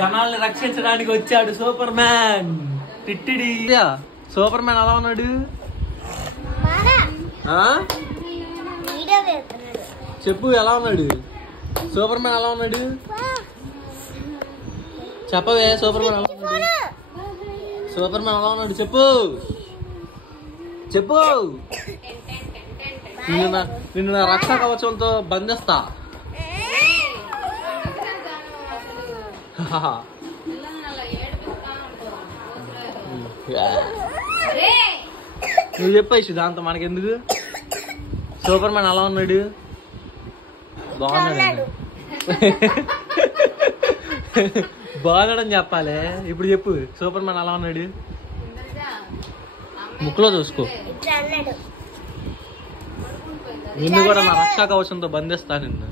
జనాల్ని రక్షించడానికి వచ్చాడు సూపర్ మ్యాన్. తిట్టిడి సూపర్ మ్యాన్ ఎలా ఉన్నాడు? చెప్పు ఎలా ఉన్నాడు సూపర్ మ్యాన్? ఎలా ఉన్నాడు చెప్పవే. సూపర్ మ్యాన్ ఎలా ఉన్నాడు? సూపర్ మ్యాన్ ఎలా ఉన్నాడు చెప్పు చెప్పు. నిన్ను నా రక్షా కవచంతో బంధిస్తా. నువ్వు చెప్పేసి దాంతో మనకెందుకు. సూపర్ మ్యాన్ ఎలా ఉన్నాడు? బాగున్నాడు. బాగున్నాడని చెప్పాలి. ఇప్పుడు చెప్పు సూపర్ మ్యాన్ ఎలా ఉన్నాడు? ముక్కులో చూసుకో. నిన్ను కూడా నా రక్షా కవచంతో బంధిస్తా నిన్ను.